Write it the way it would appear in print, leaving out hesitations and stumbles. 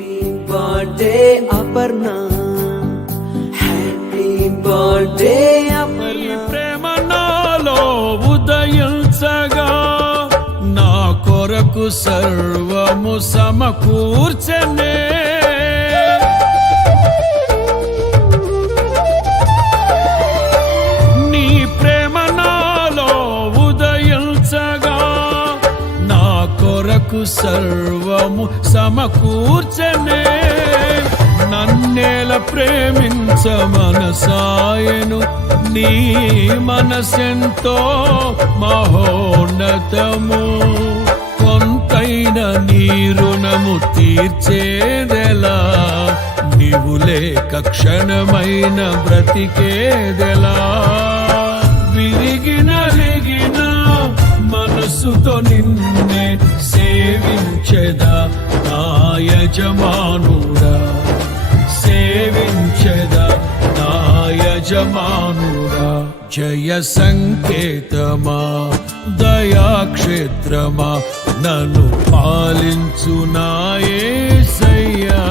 Happy birthday Aparna, happy birthday Aparna. ప్రేమ నాలో ఉదయించగా నా కొరకు సర్వము సమకూర్చనే. నీ ప్రేమ నాలో ఉదయించగా నా కొరకు సర్వము సమకూర్చనే. నన్నేల ప్రేమించ మనసాయను, నీ మనసెంతో మహోన్నతము. కొంతైన నీ రుణము తీర్చేదెలా, నీవు లేక క్షణమైన బ్రతికేదెలా. విరిగిన మనసుతో నిన్నే సేవించెదా నా యజమానుడా, సేవించెదా నా యజమానుడా. జయ సంకేతమా దయాక్షేత్రమా నన్ను పాలించు నా యేసయ్యా.